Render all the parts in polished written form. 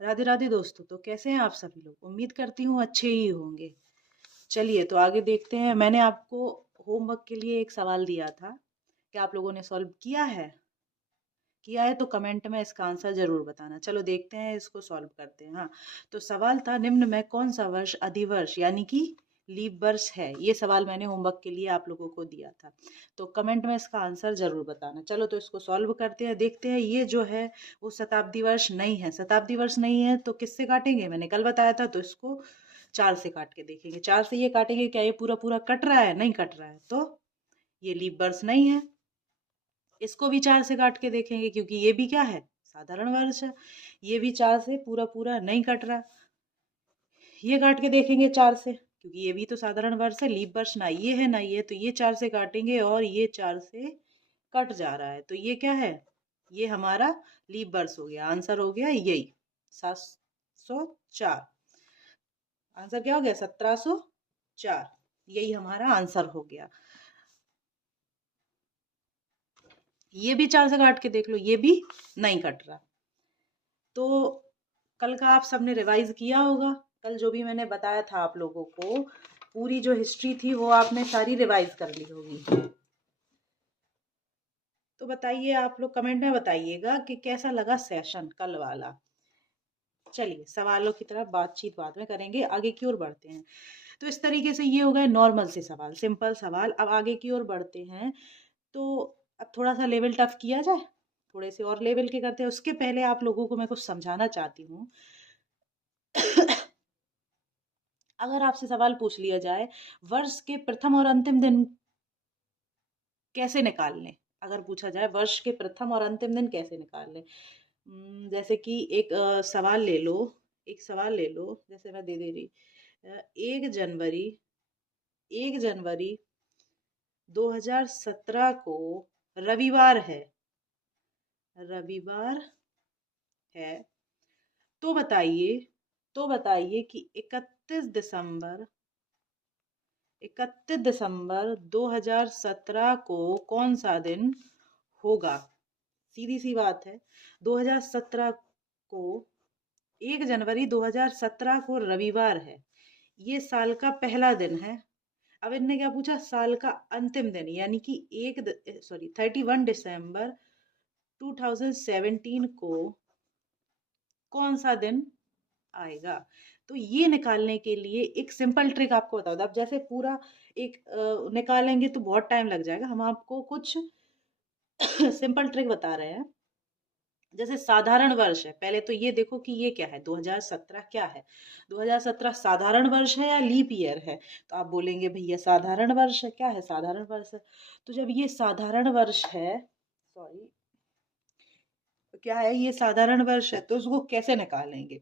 राधे राधे दोस्तों। तो कैसे हैं आप सभी लोग? उम्मीद करती हूँ अच्छे ही होंगे। चलिए तो आगे देखते हैं। मैंने आपको होमवर्क के लिए एक सवाल दिया था, क्या आप लोगों ने सॉल्व किया है? किया है तो कमेंट में इसका आंसर जरूर बताना। चलो देखते हैं, इसको सॉल्व करते हैं। हाँ, तो सवाल था, निम्न में कौन सा वर्ष अधिवर्ष यानी कि लीप वर्ष है? ये सवाल मैंने होमवर्क के लिए आप लोगों को दिया था, तो कमेंट में इसका आंसर जरूर बताना। चलो तो इसको सॉल्व करते हैं, देखते हैं। ये जो है वो शताब्दी वर्ष नहीं है। शताब्दी वर्ष नहीं है तो किससे काटेंगे? मैंने कल बताया था, तो इसको 4 से काट के देखेंगे। 4 से ये काटेंगे, क्या ये पूरा पूरा कट रहा है? नहीं कट रहा है, तो ये लीप वर्ष नहीं है। इसको भी 4 से काट के देखेंगे, क्योंकि ये भी क्या है? साधारण वर्ष है। ये भी 4 से पूरा पूरा नहीं कट रहा। ये काट के देखेंगे 4 से, क्योंकि ये भी तो साधारण वर्ष है। लीप वर्ष ना ये है ना ये, तो ये 4 से काटेंगे और ये 4 से कट जा रहा है, तो ये क्या है? ये हमारा लीप वर्ष हो गया। आंसर हो गया यही 704। आंसर क्या हो गया? 1704। यही हमारा आंसर हो गया। ये भी 4 से काट के देख लो, ये भी नहीं कट रहा। तो कल का आप सबने रिवाइज किया होगा। कल जो भी मैंने बताया था आप लोगों को, पूरी जो हिस्ट्री थी वो आपने सारी रिवाइज कर ली होगी। तो बताइए, आप लोग कमेंट में बताइएगा कि कैसा लगा सेशन कल वाला। चलिए सवालों की तरफ बातचीत बाद में करेंगे, आगे की ओर बढ़ते हैं। तो इस तरीके से ये हो गए नॉर्मल से सवाल, सिंपल सवाल। अब आगे की ओर बढ़ते हैं, तो अब थोड़ा सा लेवल टफ किया जाए। थोड़े से और लेवल के करते हैं। उसके पहले आप लोगों को मैं कुछ समझाना चाहती हूँ। अगर आपसे सवाल पूछ लिया जाए, वर्ष के प्रथम और अंतिम दिन कैसे निकाल लें? अगर पूछा जाए वर्ष के प्रथम और अंतिम दिन कैसे निकाल लें, जैसे कि एक सवाल ले लो। एक सवाल ले लो, जैसे मैं दे दे रही। 1 जनवरी 1 जनवरी 2017 को रविवार है। रविवार है। तो बताइए, कि 31 दिसंबर 2017 को कौन सा दिन होगा? सीधी सी बात है। 2017 को 1 जनवरी 2017 को रविवार है। ये साल का पहला दिन है। अब इनने क्या पूछा? साल का अंतिम दिन, यानी कि 31 दिसंबर 2017 को कौन सा दिन आएगा? तो ये निकालने के लिए एक सिंपल ट्रिक आपको बता दो। अब जैसे पूरा एक निकालेंगे तो बहुत टाइम लग जाएगा। हम आपको कुछ सिंपल ट्रिक बता रहे हैं। जैसे साधारण वर्ष है, पहले तो ये देखो कि ये क्या है? 2017 क्या है? 2017 साधारण वर्ष है या लीप ईयर है? तो आप बोलेंगे भैया साधारण वर्ष है। क्या है? साधारण वर्ष है। तो जब ये साधारण वर्ष है, सॉरी, क्या है? ये साधारण वर्ष है, तो उसको कैसे निकालेंगे?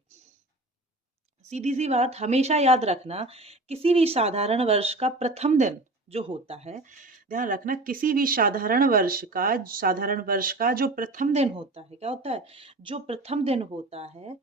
सीधी सी बात, हमेशा याद रखना, किसी भी साधारण वर्ष का प्रथम दिन जो होता है, ध्यान रखना, किसी भी साधारण वर्ष का जो प्रथम दिन होता है, क्या होता है? जो प्रथम दिन होता है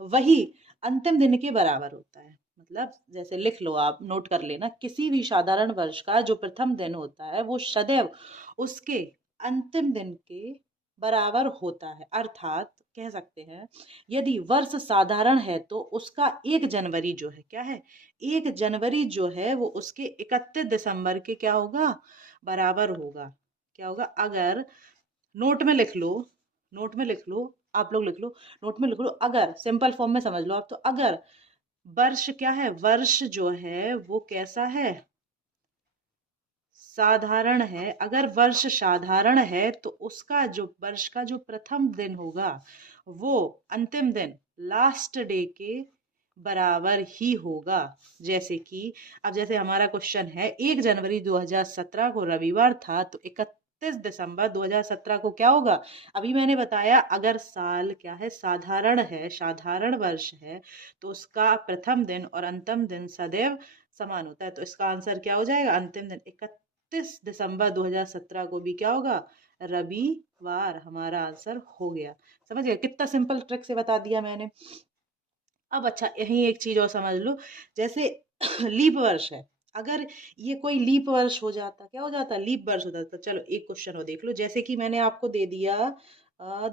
वही अंतिम दिन के बराबर होता है। मतलब जैसे लिख लो, आप नोट कर लेना, किसी भी साधारण वर्ष का जो प्रथम दिन होता है वो सदैव उसके अंतिम दिन के बराबर होता है। अर्थात कह सकते हैं, यदि वर्ष साधारण है तो उसका 1 जनवरी जो है, क्या है? 1 जनवरी जो है वो उसके 31 दिसंबर के क्या होगा? बराबर होगा। क्या होगा? अगर नोट में लिख लो, नोट में लिख लो, आप लोग लिख लो, नोट में लिख लो। अगर सिंपल फॉर्म में समझ लो आप, तो अगर वर्ष क्या है? वर्ष जो है वो कैसा है? साधारण है। अगर वर्ष साधारण है तो उसका जो वर्ष का जो प्रथम दिन होगा वो अंतिम दिन, लास्ट डे के बराबर ही होगा। जैसे कि अब जैसे हमारा क्वेश्चन है, 1 जनवरी 2017 को रविवार था, तो 31 दिसंबर 2017 को क्या होगा? अभी मैंने बताया, अगर साल क्या है? साधारण है, साधारण वर्ष है, तो उसका प्रथम दिन और अंतिम दिन सदैव समान होता है। तो इसका आंसर क्या हो जाएगा? अंतिम दिन 31 दिसंबर 2017 को भी क्या होगा? रविवार। हमारा आंसर हो गया। समझ गए? कितना सिंपल ट्रिक से बता दिया मैंने। अब अच्छा, यही एक चीज और समझ लो। जैसे लीप वर्ष है, अगर ये कोई लीप वर्ष हो जाता, क्या हो जाता? लीप वर्ष हो जाता। चलो एक क्वेश्चन और देख लो। जैसे कि मैंने आपको दे दिया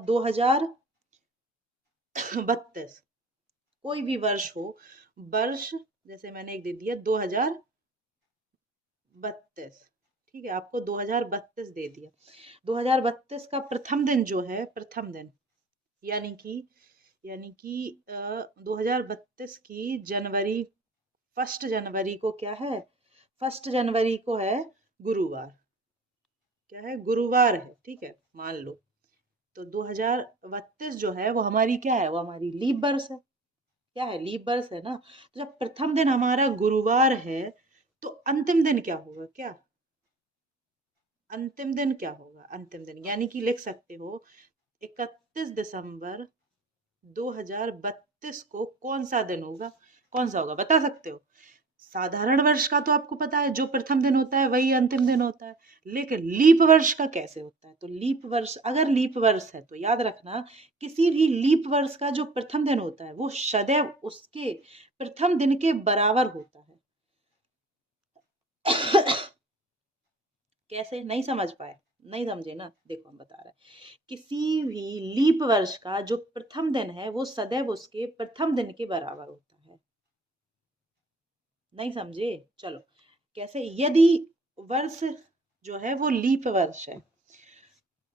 2000 32, कोई भी वर्ष हो, वर्ष जैसे मैंने एक दे दिया 2032, ठीक है, आपको 2032 दे दिया। 2032 का प्रथम दिन जो है, प्रथम दिन यानी कि 2032 की जनवरी, 1 जनवरी को क्या है, 1 जनवरी को है गुरुवार, क्या है, गुरुवार है, ठीक है, मान लो। तो 2032 जो है वो हमारी क्या है, वो हमारी लीप वर्ष है, क्या है, लीप वर्ष है ना। तो जब प्रथम दिन हमारा गुरुवार है तो अंतिम दिन क्या होगा, क्या अंतिम दिन क्या होगा, अंतिम दिन यानी कि लिख सकते हो 31 दिसंबर 2032 को कौन सा दिन होगा, कौन सा होगा, बता सकते हो। साधारण वर्ष का तो आपको पता है, जो प्रथम दिन होता है वही अंतिम दिन होता है, लेकिन लीप वर्ष का कैसे होता है। तो लीप वर्ष, अगर लीप वर्ष है तो याद रखना, किसी भी लीप वर्ष का जो प्रथम दिन होता है वो सदैव उसके प्रथम दिन के बराबर होता है। कैसे, नहीं समझ पाए, नहीं समझे ना, देखो हम बता रहे हैं, किसी भी लीप वर्ष का जो प्रथम दिन है वो सदैव उसके प्रथम दिन के बराबर होता है। नहीं समझे, चलो कैसे, यदि वर्ष जो है वो लीप वर्ष है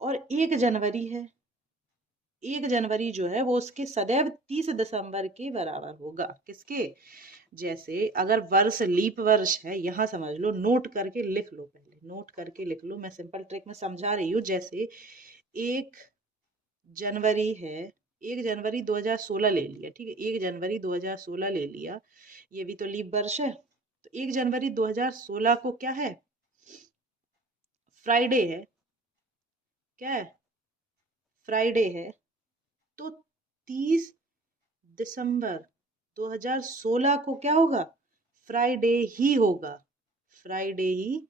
और 1 जनवरी है, 1 जनवरी जो है वो उसके सदैव 30 दिसंबर के बराबर होगा, किसके, जैसे अगर वर्ष लीप वर्ष है, यहाँ समझ लो, नोट करके लिख लो, पहले नोट करके लिख लो, मैं सिंपल ट्रिक में समझा रही हूँ। जैसे 1 जनवरी है, 1 जनवरी 2016 ले लिया, ठीक है, 1 जनवरी 2016 ले लिया, ये भी तो लीप वर्ष है। तो 1 जनवरी 2016 को क्या है, फ्राइडे है, क्या है, फ्राइडे है। तो 30 दिसंबर 2016 को क्या होगा, फ्राइडे ही होगा, फ्राइडे ही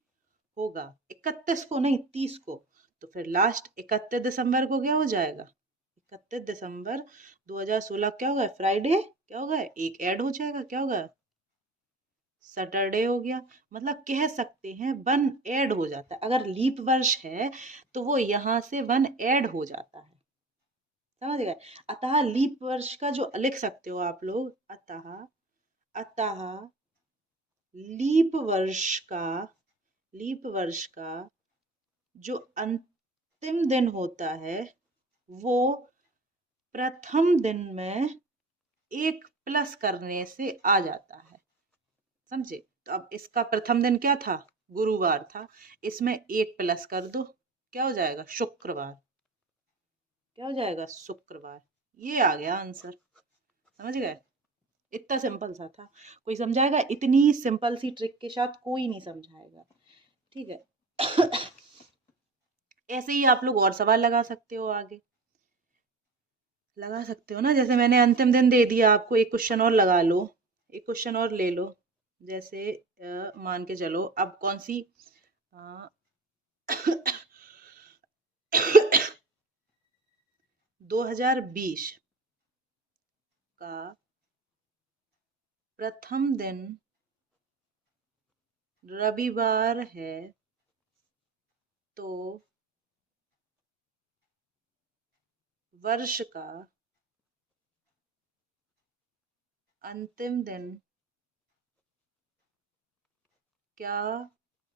होगा, 31 को नहीं, 30 को। तो फिर लास्ट 31 दिसंबर को क्या हो जाएगा, 31 दिसंबर 2016 क्या होगा, फ्राइडे क्या होगा, एक ऐड हो जाएगा, क्या होगा, सैटरडे हो गया। मतलब कह सकते हैं वन ऐड हो जाता है, अगर लीप वर्ष है तो वो यहाँ से वन ऐड हो जाता है, समझ गए। अतः लीप वर्ष का जो लिख सकते हो आप लोग, अतः, अतः लीप वर्ष का, लीप वर्ष का जो अंतिम दिन होता है वो प्रथम दिन में एक प्लस करने से आ जाता है, समझे। तो अब इसका प्रथम दिन क्या था, गुरुवार था, इसमें एक प्लस कर दो, क्या हो जाएगा, शुक्रवार, क्या हो जाएगा, शुक्रवार। ये आ गया आंसर, समझ गए। इतना सिंपल सा था, कोई समझाएगा, इतनी सिंपल सी ट्रिक के साथ कोई नहीं समझाएगा, ठीक है। ऐसे ही आप लोग और सवाल लगा सकते हो, आगे लगा सकते हो ना, जैसे मैंने अंतिम दिन दे दिया आपको, एक क्वेश्चन और लगा लो, एक क्वेश्चन और ले लो। जैसे मान के चलो, अब कौन सी 2020 का प्रथम दिन रविवार है, तो वर्ष का अंतिम दिन क्या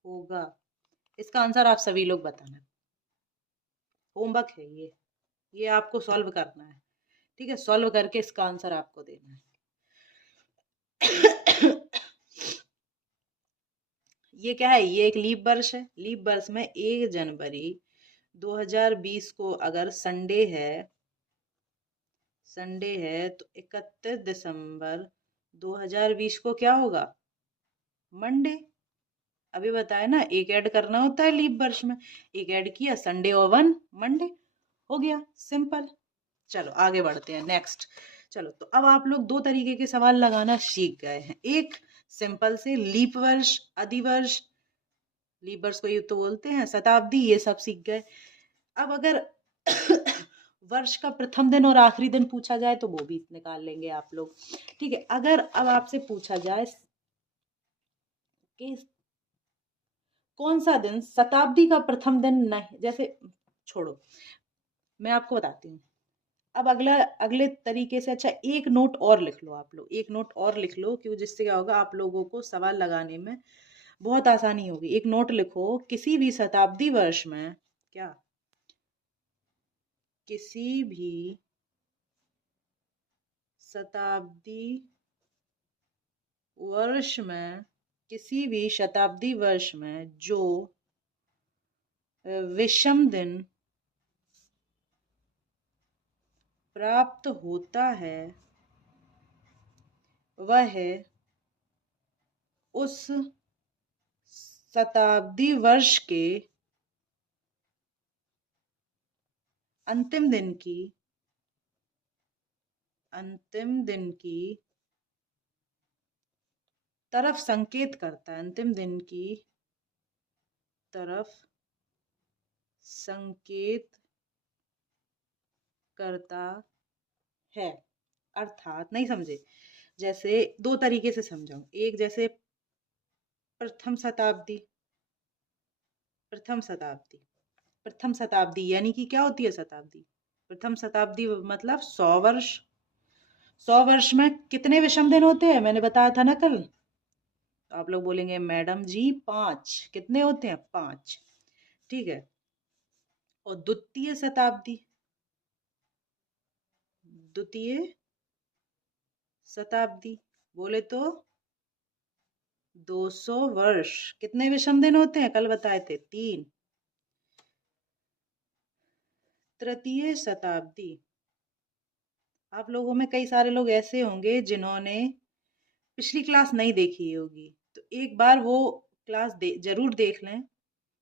होगा। इसका आंसर आप सभी लोग बताना, होमवर्क है ये आपको सॉल्व करना है, ठीक है, सॉल्व करके इसका आंसर आपको देना है। ये क्या है, ये एक लीप वर्ष है, लीप वर्ष में 1 जनवरी 2020 को अगर संडे है, संडे है तो 31 दिसंबर 2020 को क्या होगा, मंडे। अभी बताया ना, एक ऐड करना होता है लीप वर्ष में, एक ऐड किया, संडे और वन मंडे, हो गया सिंपल। चलो आगे बढ़ते हैं, नेक्स्ट। चलो, तो अब आप लोग दो तरीके के सवाल लगाना सीख गए हैं, एक सिंपल से लीप वर्ष, अधिवर्ष, लीप वर्ष को ये तो बोलते हैं, शताब्दी, ये सब सीख गए। अब अगर वर्ष का प्रथम दिन और आखिरी दिन पूछा जाए तो वो भी निकाल लेंगे आप लोग, ठीक है। अगर अब आपसे पूछा जाए कि कौन सा दिन शताब्दी का प्रथम दिन नहीं, जैसे छोड़ो, मैं आपको बताती हूँ, अब अगला अगले तरीके से, अच्छा एक नोट और लिख लो आप लोग, एक नोट और लिख लो, क्यों, जिससे क्या होगा आप लोगों को सवाल लगाने में बहुत आसानी होगी। एक नोट लिखो, किसी भी शताब्दी वर्ष में, क्या, किसी भी शताब्दी वर्ष में, किसी भी शताब्दी वर्ष में जो विषम दिन प्राप्त होता है वह उस शताब्दी वर्ष के अंतिम दिन की तरफ संकेत करता है, अंतिम दिन की तरफ संकेत करता है। अर्थात, नहीं समझे, जैसे दो तरीके से समझाऊं, एक जैसे प्रथम शताब्दी, प्रथम शताब्दी, प्रथम शताब्दी यानी कि क्या होती है शताब्दी, प्रथम शताब्दी मतलब 100 वर्ष। 100 वर्ष में कितने विषम दिन होते हैं, मैंने बताया था ना कल। तो आप लोग बोलेंगे मैडम जी 5, कितने होते हैं, 5, ठीक है। और द्वितीय शताब्दी, द्वितीय शताब्दी बोले तो 200 वर्ष। कितने विषम दिन होते हैं, कल बताए थे, 3। तृतीय शताब्दी, आप लोगों में कई सारे लोग ऐसे होंगे जिन्होंने पिछली क्लास नहीं देखी होगी, तो एक बार वो क्लास जरूर देख लें,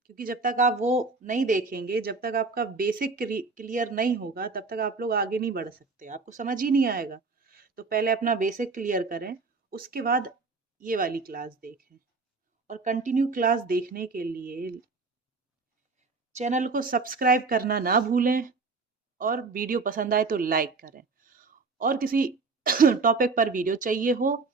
क्योंकि जब तक आप वो नहीं देखेंगे, जब तक आपका बेसिक क्लियर नहीं होगा, तब तक आप लोग आगे नहीं बढ़ सकते, आपको समझ ही नहीं आएगा। तो पहले अपना बेसिक क्लियर करें, उसके बाद ये वाली क्लास देखें। और कंटिन्यू क्लास देखने के लिए चैनल को सब्सक्राइब करना ना भूलें, और वीडियो पसंद आए तो लाइक करें। और किसी टॉपिक पर वीडियो चाहिए हो,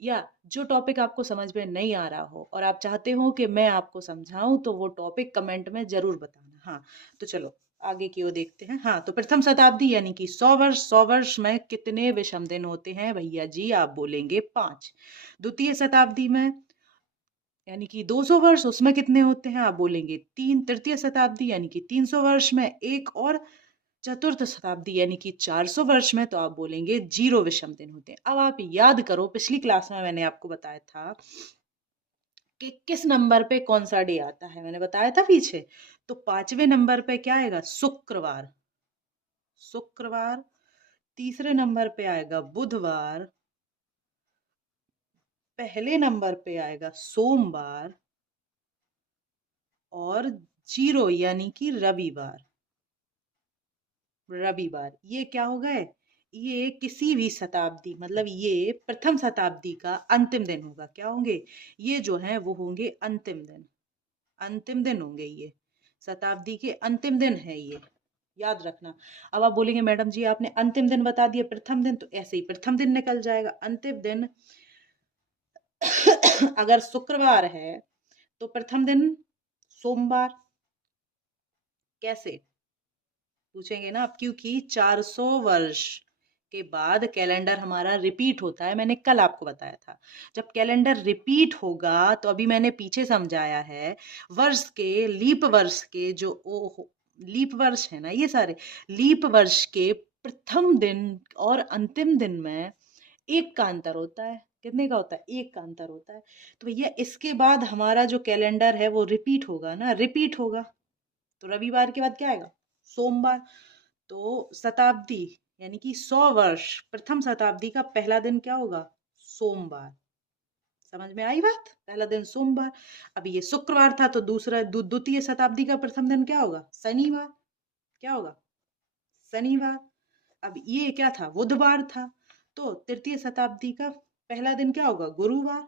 या जो टॉपिक आपको समझ में नहीं आ रहा हो और आप चाहते हो कि मैं आपको समझाऊं, तो वो टॉपिक कमेंट में जरूर बताना। हाँ, तो चलो आगे की ओर देखते हैं। हाँ, तो प्रथम शताब्दी यानी कि 100 वर्ष, 100 वर्ष में कितने विषम दिन होते हैं भैया जी, आप बोलेंगे 5। द्वितीय शताब्दी में यानी कि 200 वर्ष, उसमें कितने होते हैं, आप बोलेंगे 3। तृतीय शताब्दी यानी कि 300 वर्ष में एक, और चतुर्थ शताब्दी यानी कि 400 वर्ष में तो आप बोलेंगे 0 विषम दिन होते हैं। अब आप याद करो, पिछली क्लास में मैंने आपको बताया था कि किस नंबर पे कौन सा डे आता है, मैंने बताया था पीछे। तो 5वें नंबर पे क्या आएगा, शुक्रवार, शुक्रवार। तीसरे नंबर पे आएगा बुधवार। पहले नंबर पे आएगा सोमवार। और 0 यानी कि रविवार, रविवार। ये क्या हो गए, ये किसी भी शताब्दी, मतलब ये प्रथम शताब्दी का अंतिम दिन होगा। क्या होंगे, ये जो है वो होंगे अंतिम दिन, अंतिम दिन होंगे ये, शताब्दी के अंतिम दिन है ये, याद रखना। अब आप बोलेंगे मैडम जी आपने अंतिम दिन बता दिया प्रथम दिन, तो ऐसे ही प्रथम दिन निकल जाएगा। अंतिम दिन अगर शुक्रवार है तो प्रथम दिन सोमवार। कैसे, पूछेंगे ना आप, क्योंकि 400 वर्ष के बाद कैलेंडर हमारा रिपीट होता है, मैंने कल आपको बताया था। जब कैलेंडर रिपीट होगा, तो अभी मैंने पीछे समझाया है, वर्ष के, लीप वर्ष के जो लीप वर्ष है ना, ये सारे लीप वर्ष के प्रथम दिन और अंतिम दिन में एक का अंतर होता है। कितने का होता है, एक का अंतर होता है। तो भैया इसके बाद हमारा जो कैलेंडर है वो रिपीट होगा ना, रिपीट होगा। तो रविवार के बाद क्या आएगा, सोमवार। तो शताब्दी यानी कि 100 वर्ष, प्रथम शताब्दी का पहला दिन क्या होगा, सोमवार। समझ में आई बात, पहला दिन सोमवार। अब ये शुक्रवार था, तो दूसरा द्वितीय शताब्दी का प्रथम दिन क्या होगा, शनिवार। क्या होगा, शनिवार। अब ये क्या था, बुधवार था, तो तृतीय शताब्दी का पहला दिन क्या होगा, गुरुवार।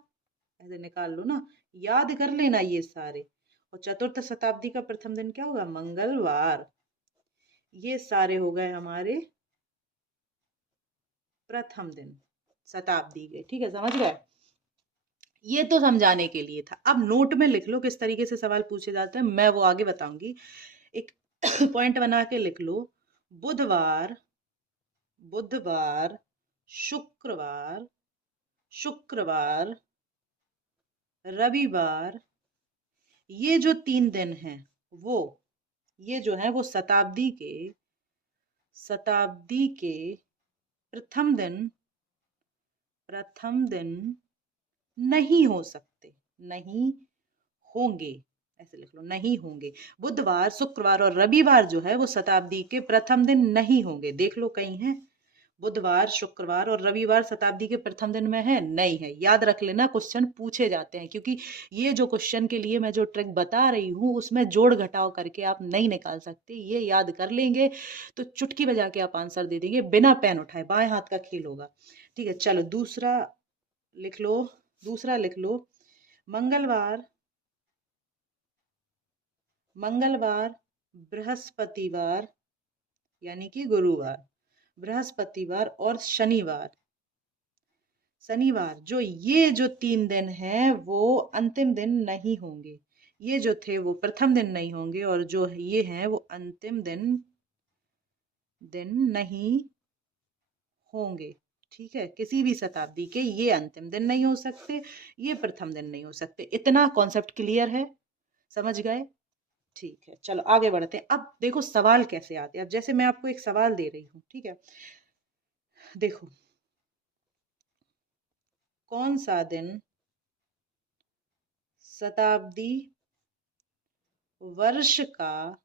ऐसे निकाल लो ना, याद कर लेना ये सारे। और चतुर्थ शताब्दी का प्रथम दिन क्या होगा, मंगलवार। ये सारे हो गए हमारे प्रथम दिन शताब्दी के, ठीक है, समझ गए। ये तो समझाने के लिए था। अब नोट में लिख लो किस तरीके से सवाल पूछे जाते हैं, मैं वो आगे बताऊंगी। एक पॉइंट बना के लिख लो, बुधवार बुधवार, शुक्रवार, शुक्रवार, रविवार, ये जो 3 दिन हैं वो ये जो है वो शताब्दी के प्रथम दिन नहीं हो सकते, नहीं होंगे, ऐसे लिख लो, नहीं होंगे। बुधवार, शुक्रवार और रविवार जो है वो शताब्दी के प्रथम दिन नहीं होंगे। देख लो कहीं है? बुधवार, शुक्रवार और रविवार शताब्दी के प्रथम दिन में है? नहीं है। याद रख लेना, क्वेश्चन पूछे जाते हैं, क्योंकि ये जो क्वेश्चन के लिए मैं जो ट्रिक बता रही हूँ उसमें जोड़ घटाव करके आप नहीं निकाल सकते। ये याद कर लेंगे तो चुटकी बजा के आप आंसर दे देंगे बिना पेन उठाए। बाएं हाथ का खेल होगा। ठीक है, चलो दूसरा लिख लो। मंगलवार, बृहस्पतिवार यानी कि गुरुवार, बृहस्पतिवार और शनिवार जो ये जो 3 दिन हैं वो अंतिम दिन नहीं होंगे। ये जो थे वो प्रथम दिन नहीं होंगे और जो ये हैं वो अंतिम दिन नहीं होंगे। ठीक है, किसी भी शताब्दी के ये अंतिम दिन नहीं हो सकते, ये प्रथम दिन नहीं हो सकते। इतना कॉन्सेप्ट क्लियर है? समझ गए? ठीक है, चलो आगे बढ़ते हैं। अब देखो सवाल कैसे आते हैं। अब जैसे मैं आपको एक सवाल दे रही हूँ, ठीक है, देखो, कौन सा दिन शताब्दी वर्ष का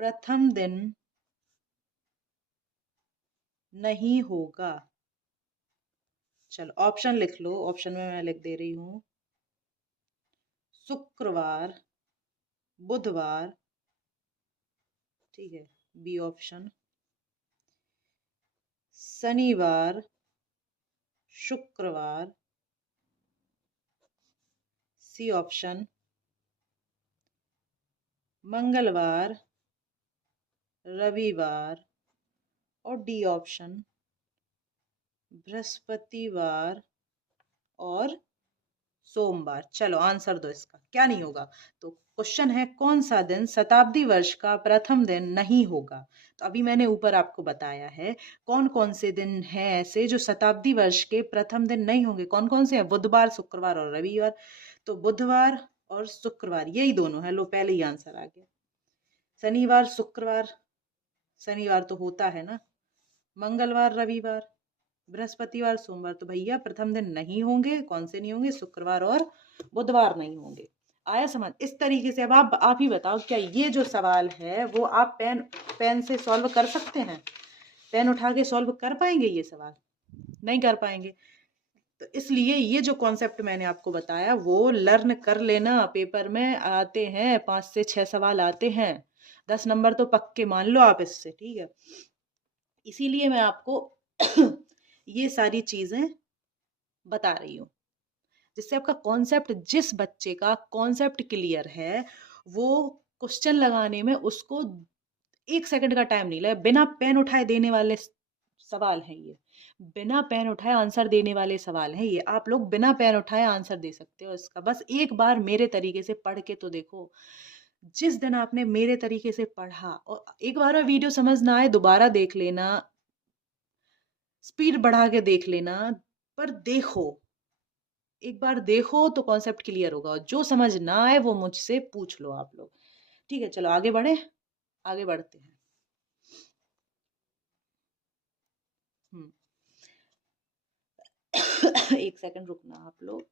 प्रथम दिन नहीं होगा? चलो ऑप्शन लिख लो। ऑप्शन में मैं लिख दे रही हूँ, शुक्रवार, बुधवार, ठीक है, बी ऑप्शन, शनिवार, शुक्रवार, सी ऑप्शन, मंगलवार, रविवार और डी ऑप्शन, बृहस्पतिवार और सोमवार। चलो आंसर दो इसका, क्या नहीं होगा? तो क्वेश्चन है कौन सा दिन शताब्दी वर्ष का प्रथम दिन नहीं होगा। तो अभी मैंने ऊपर आपको बताया है कौन कौन से दिन हैं ऐसे जो शताब्दी वर्ष के प्रथम दिन नहीं होंगे। कौन कौन से हैं? बुधवार, शुक्रवार और रविवार। तो बुधवार और शुक्रवार यही दोनों है। लो पहले ही आंसर आ गया। शनिवार, शुक्रवार, शनिवार तो होता है ना, मंगलवार, रविवार, बृहस्पतिवार, सोमवार, तो भैया प्रथम दिन नहीं होंगे। कौन से नहीं होंगे? शुक्रवार और बुधवार नहीं होंगे। आया समझ? इस तरीके से अब आप ही बताओ, क्या ये जो सवाल है वो आप पेन से सॉल्व कर सकते हैं? पेन उठा के सॉल्व कर पाएंगे ये सवाल? नहीं कर पाएंगे। तो इसलिए ये जो कॉन्सेप्ट मैंने आपको बताया वो लर्न कर लेना। पेपर में आते हैं 5 से 6 सवाल आते हैं, 10 नंबर तो पक्के मान लो आप इससे। ठीक है, इसीलिए मैं आपको ये सारी चीजें बता रही हूँ, जिससे आपका कॉन्सेप्ट, जिस बच्चे का कॉन्सेप्ट क्लियर है वो क्वेश्चन लगाने में उसको 1 सेकंड का टाइम नहीं लगे। बिना पेन उठाए देने वाले सवाल हैं ये, बिना पेन उठाए आंसर देने वाले सवाल हैं ये। आप लोग बिना पेन उठाए आंसर दे सकते हो इसका। बस एक बार मेरे तरीके से पढ़ के तो देखो। जिस दिन आपने मेरे तरीके से पढ़ा, और एक बार वीडियो समझ ना आए दोबारा देख लेना, स्पीड बढ़ा के देख लेना, पर देखो, एक बार देखो तो कॉन्सेप्ट क्लियर होगा। और जो समझ ना आए वो मुझसे पूछ लो आप लोग। ठीक है, चलो आगे बढ़े, आगे बढ़ते हैं। हम्म। 1 सेकंड रुकना आप लोग,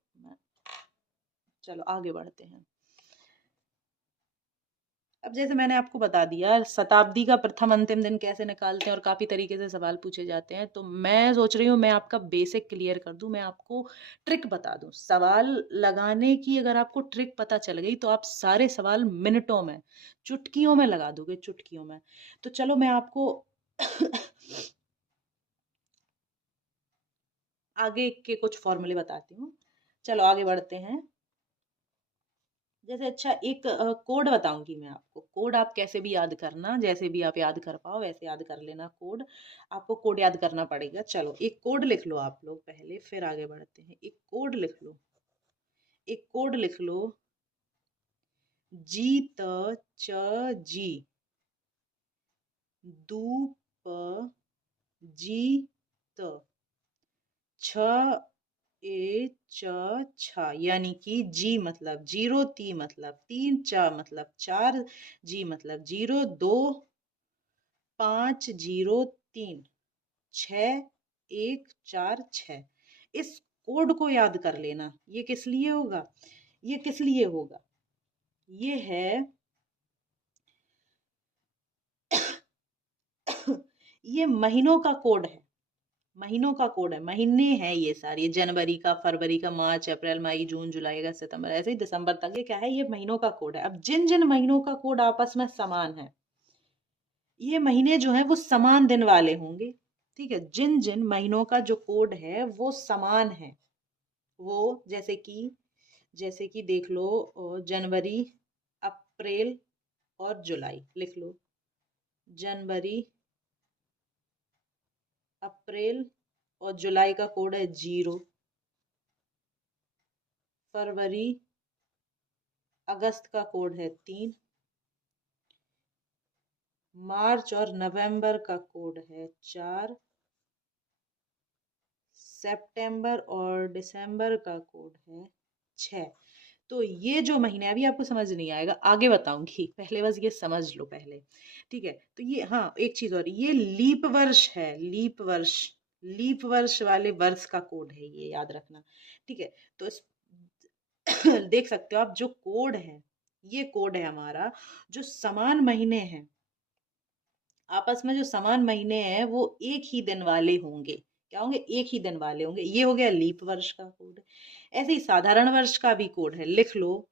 चलो आगे बढ़ते हैं। अब जैसे मैंने आपको बता दिया शताब्दी का प्रथम अंतिम दिन कैसे निकालते हैं और काफी तरीके से सवाल पूछे जाते हैं, तो मैं सोच रही हूँ मैं आपका बेसिक क्लियर कर दूं, मैं आपको ट्रिक बता दूं। सवाल लगाने की अगर आपको ट्रिक पता चल गई तो आप सारे सवाल मिनटों में, चुटकियों में लगा दोगे, चुटकियों में। तो चलो मैं आपको आगे के कुछ फॉर्मूले बताती हूँ। चलो आगे बढ़ते हैं। जैसे अच्छा एक कोड बताऊंगी मैं आपको। कोड आप कैसे भी याद करना, जैसे भी आप याद कर पाओ वैसे याद कर लेना। कोड आपको कोड याद करना पड़ेगा। चलो एक कोड लिख लो आप लोग पहले, फिर आगे बढ़ते हैं। एक कोड लिख लो, एक कोड लिख लो। जी, त, च, जी, दू प जी त, छ ए च छ, यानी कि जी मतलब जीरो, ती मतलब तीन, च मतलब चार, जी मतलब जीरो, दो पाँच जीरो तीन, छ एक चार छ। इस कोड को याद कर लेना। ये किस लिए होगा? ये किस लिए होगा? ये है ये महीनों का कोड है। महीनों का कोड है, महीने हैं ये सारे, जनवरी का, फरवरी का, मार्च, अप्रैल, मई, जून, जुलाई, अगस्त, सितंबर, ऐसे ही दिसंबर तक। ये क्या है? ये महीनों का कोड है। अब जिन जिन महीनों का कोड आपस में समान है, ये महीने जो है वो समान दिन वाले होंगे। ठीक है, जिन जिन महीनों का जो कोड है वो समान है। वो जैसे कि देख लो, जनवरी, अप्रैल और जुलाई लिख लो। जनवरी, अप्रैल और जुलाई का कोड है 0। फरवरी, अगस्त का कोड है 3। मार्च और नवंबर का कोड है 4। सितंबर और दिसंबर का कोड है 6। तो ये जो महीने, अभी आपको समझ नहीं आएगा, आगे बताऊंगी, पहले बस ये समझ लो पहले। ठीक है, तो ये, हाँ एक चीज और, ये लीप वर्ष है, लीप वर्ष। लीप वर्ष वाले वर्ष का कोड है ये, याद रखना। ठीक है, तो देख सकते हो आप, जो कोड है, ये कोड है हमारा। जो समान महीने हैं, आपस में जो समान महीने हैं, वो एक ही दिन वाले होंगे। क्या होंगे? एक ही दिन वाले होंगे। ये हो गया लीप वर्ष का कोड। ऐसे ही साधारण वर्ष का भी कोड है, लिख लो।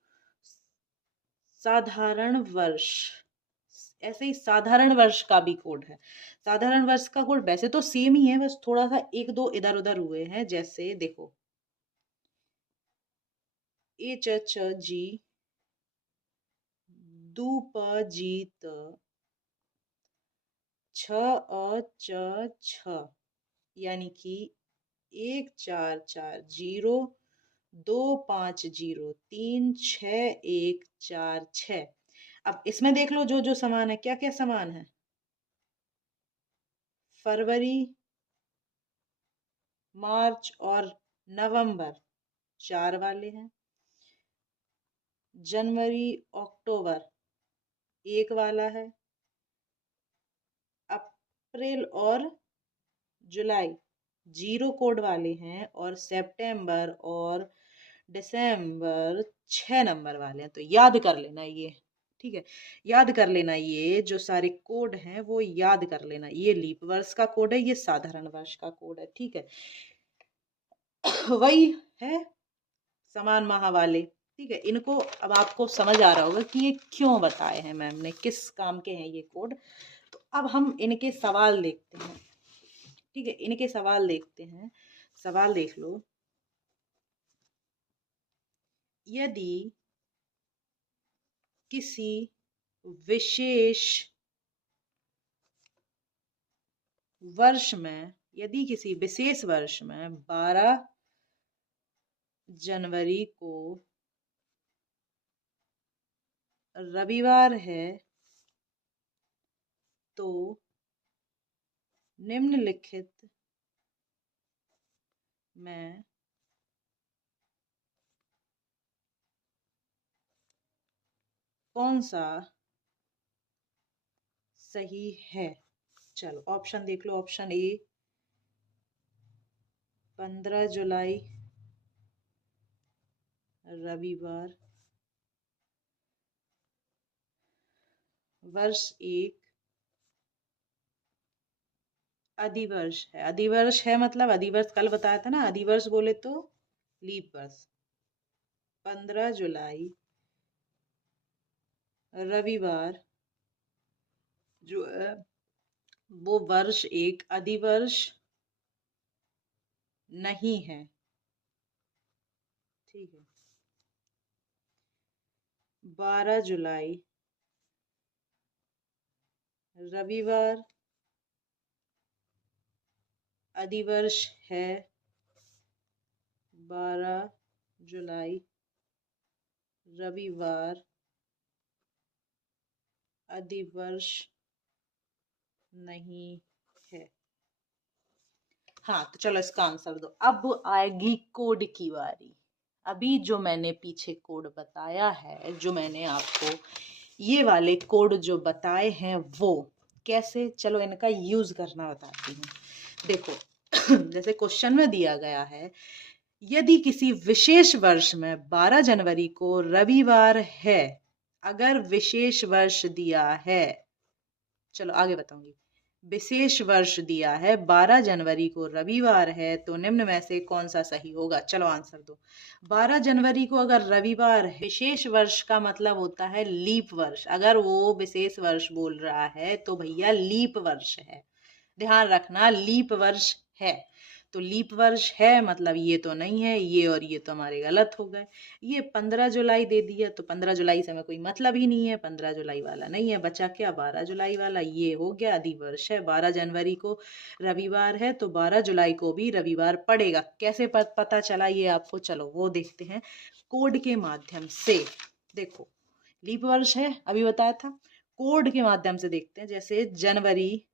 साधारण वर्ष, ऐसे ही साधारण वर्ष का भी कोड है। साधारण वर्ष का कोड वैसे तो सेम ही है, बस थोड़ा सा एक दो इधर उधर हुए हैं। जैसे देखो, ए च छ जी, दू प जी त, छ अ च छ, यानी कि 1440, 2503, 6146। अब इसमें देख लो जो जो समान है, क्या क्या समान है। फरवरी, मार्च और नवंबर 4 वाले हैं। जनवरी, अक्टूबर 1 वाला है। अप्रैल और जुलाई 0 कोड वाले हैं। और सितंबर और दिसंबर 6 नंबर वाले हैं। तो याद कर लेना ये। ठीक है, याद कर लेना, ये जो सारे कोड हैं वो याद कर लेना। ये लीप वर्ष का कोड है, ये साधारण वर्ष का कोड है। ठीक है, वही है, समान माह वाले। ठीक है, इनको अब आपको समझ आ रहा होगा कि ये क्यों बताए हैं मैम ने, किस काम के हैं ये कोड। तो अब हम इनके सवाल देखते हैं। ठीक है, इनके सवाल देखते हैं। सवाल देख लो। यदि किसी विशेष वर्ष में, यदि किसी विशेष वर्ष में 12 जनवरी को रविवार है, तो निम्नलिखित में कौन सा सही है? चलो ऑप्शन देख लो। ऑप्शन ए 15 जुलाई रविवार, वर्ष एक अधिवर्ष है। अधिवर्ष है मतलब, अधिवर्ष कल बताया था ना, अधिवर्ष बोले तो लीप वर्ष। 15 जुलाई रविवार जो है वो वर्ष एक अधिवर्ष नहीं है। ठीक है, 12 जुलाई रविवार अधिवर्ष है। 12 जुलाई रविवार अधिवर्ष नहीं है। हाँ तो चलो इसका आंसर दो। अब आएगी कोड की बारी। अभी जो मैंने पीछे कोड बताया है, जो मैंने आपको ये वाले कोड जो बताए हैं वो कैसे, चलो इनका यूज करना बताती हूँ। देखो जैसे क्वेश्चन में दिया गया है, यदि किसी विशेष वर्ष में 12 जनवरी को रविवार है, अगर विशेष वर्ष दिया है, चलो आगे बताऊंगी। विशेष वर्ष दिया है 12 जनवरी को रविवार है, तो निम्न में से कौन सा सही होगा? चलो आंसर दो। 12 जनवरी को अगर रविवार है, विशेष वर्ष का मतलब होता है लीप वर्ष। अगर वो विशेष वर्ष बोल रहा है तो भैया लीप वर्ष है, ध्यान रखना लीप वर्ष है। तो लीप वर्ष है मतलब ये तो नहीं है, ये और ये तो हमारे गलत हो गए। ये 15 जुलाई दे दिया, तो 15 जुलाई से हमें कोई मतलब ही नहीं है, 15 जुलाई वाला नहीं है, बचा क्या 12 जुलाई वाला। ये हो गया अधिवर्ष है। 12 जनवरी को रविवार है तो 12 जुलाई को भी रविवार पड़ेगा। कैसे पता चला ये आपको? चलो वो देखते हैं कोड के माध्यम से। देखो लीप वर्ष है अभी बताया था, कोड के माध्यम से देखते हैं। जैसे जनवरी,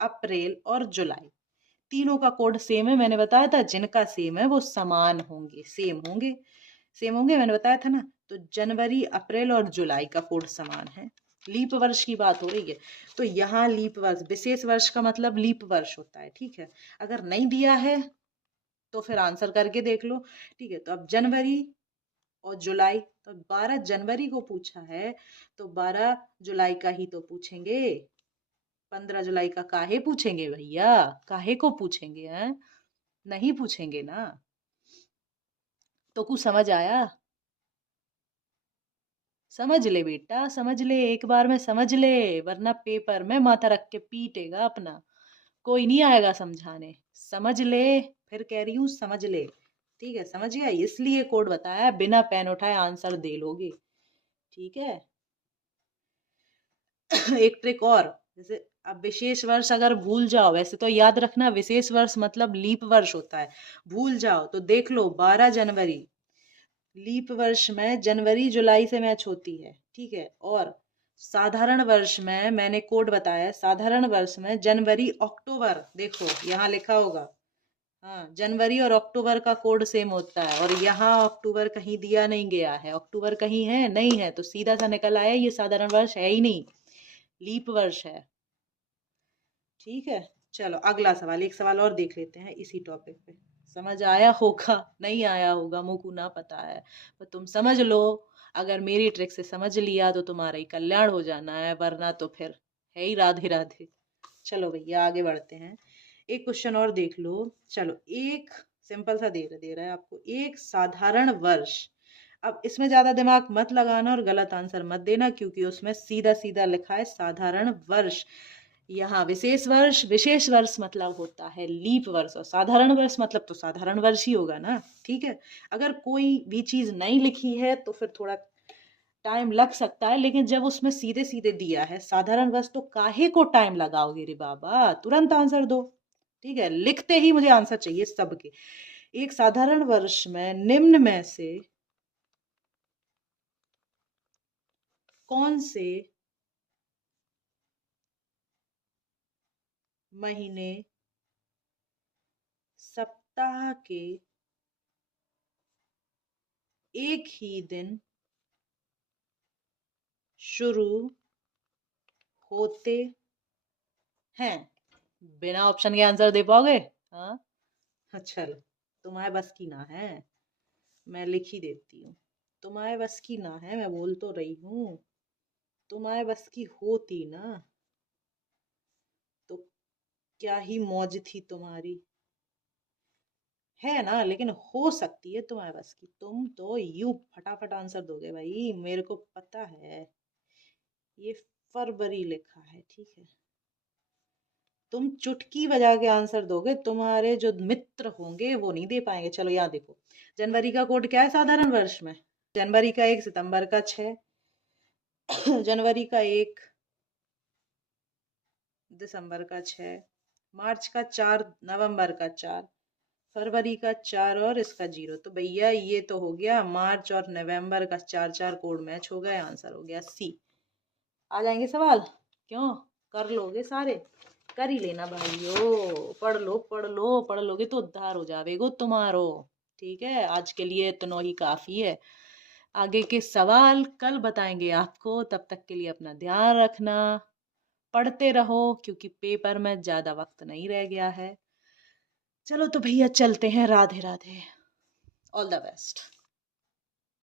अप्रैल और जुलाई, तीनों का कोड सेम है। मैंने बताया था जिनका सेम है वो समान होंगे, सेम होंगे, सेम होंगे, मैंने बताया था ना। तो जनवरी, अप्रैल और जुलाई का कोड समान है। लीप वर्ष की बात हो रही है तो यहाँ लीप वर्ष, विशेष वर्ष का मतलब लीप वर्ष होता है, ठीक है। अगर नहीं दिया है तो फिर आंसर करके देख लो, ठीक है। तो अब जनवरी और जुलाई, तो 12 जनवरी को पूछा है तो 12 जुलाई का ही तो पूछेंगे। 15 जुलाई का काहे पूछेंगे भैया? काहे को पूछेंगे हैं? नहीं पूछेंगे ना। तो कुछ समझ आया? समझ ले बेटा, समझ ले, एक बार में समझ ले, वरना पेपर में माथा रख के पीटेगा अपना, कोई नहीं आएगा समझाने। समझ ले, फिर कह रही हूँ समझ ले, ठीक है। समझ गया? इसलिए कोड बताया, बिना पेन उठाए आंसर दे लोगे, ठीक है। एक ट्रिक और, जैसे अब विशेष वर्ष अगर भूल जाओ, वैसे तो याद रखना विशेष वर्ष मतलब लीप वर्ष होता है, भूल जाओ तो देख लो 12 जनवरी लीप वर्ष में जनवरी जुलाई से मैच होती है, ठीक है। और साधारण वर्ष में मैंने कोड बताया, साधारण वर्ष में जनवरी अक्टूबर, देखो यहाँ लिखा होगा, हाँ जनवरी और अक्टूबर का कोड सेम होता है। और यहाँ अक्टूबर कहीं दिया नहीं गया है, अक्टूबर कहीं है नहीं है, तो सीधा सा निकल आया ये साधारण वर्ष है ही नहीं, लीप वर्ष है, ठीक है। चलो अगला सवाल, एक सवाल और देख लेते हैं इसी टॉपिक पे। समझ आया होगा, नहीं आया होगा मुझको ना पता है, पर तुम समझ लो। अगर मेरी ट्रिक से समझ लिया तो तुम्हारा ही कल्याण हो जाना है, वरना तो फिर है ही राधे राधे। चलो भैया आगे बढ़ते हैं, एक क्वेश्चन और देख लो। चलो एक सिंपल सा दे रहा है आपको, एक साधारण वर्ष। अब इसमें ज्यादा दिमाग मत लगाना और गलत आंसर मत देना, क्योंकि उसमें सीधा सीधा लिखा है साधारण वर्ष। यहाँ विशेष वर्ष मतलब होता है लीप वर्ष, और साधारण वर्ष मतलब तो साधारण वर्ष ही होगा ना, ठीक है। अगर कोई भी चीज नहीं लिखी है तो फिर थोड़ा टाइम लग सकता है, लेकिन जब उसमें सीधे सीधे दिया है साधारण वर्ष तो काहे को टाइम लगाओगे रे बाबा, तुरंत आंसर दो, ठीक है। लिखते ही मुझे आंसर चाहिए सबके। एक साधारण वर्ष में निम्न में से कौन से महीने सप्ताह के एक ही दिन शुरू होते हैं? बिना ऑप्शन के आंसर दे पाओगे? हाँ अच्छा, तुम्हारे बस की ना है, मैं लिख ही देती हूँ। तुम्हारे बस की ना है, मैं बोल तो रही हूँ, तुम्हारे बस की होती ना तो क्या ही मौज थी तुम्हारी, है ना। लेकिन हो सकती है तुम्हारे बस की, तुम तो यूं फटाफट आंसर दोगे भाई, मेरे को पता है। ये फरवरी लिखा है, ठीक है। तुम चुटकी बजा के आंसर दोगे, तुम्हारे जो मित्र होंगे वो नहीं दे पाएंगे। चलो यहाँ देखो, जनवरी का कोड क्या है साधारण वर्ष में? जनवरी का 1, सितंबर का 6, जनवरी का 1, दिसंबर का 6, मार्च का 4, नवंबर का 4, फरवरी का 4 और इसका 0। तो भैया ये तो हो गया मार्च और नवंबर का 4 4 कोड मैच हो गए, आंसर हो गया सी। आ जाएंगे सवाल? क्यों? कर लोगे सारे, कर ही लेना भाइयों। पढ़ लो पढ़ लो, पढ़ लोगे तो उद्धार हो जावेगो तुम्हारो। ठीक है, आज के लिए इतना ही काफी है। आगे के सवाल कल बताएंगे आपको, तब तक के लिए अपना ध्यान रखना, पढ़ते रहो क्योंकि पेपर में ज्यादा वक्त नहीं रह गया है। चलो तो भैया चलते हैं, Radhe Radhe, all the best.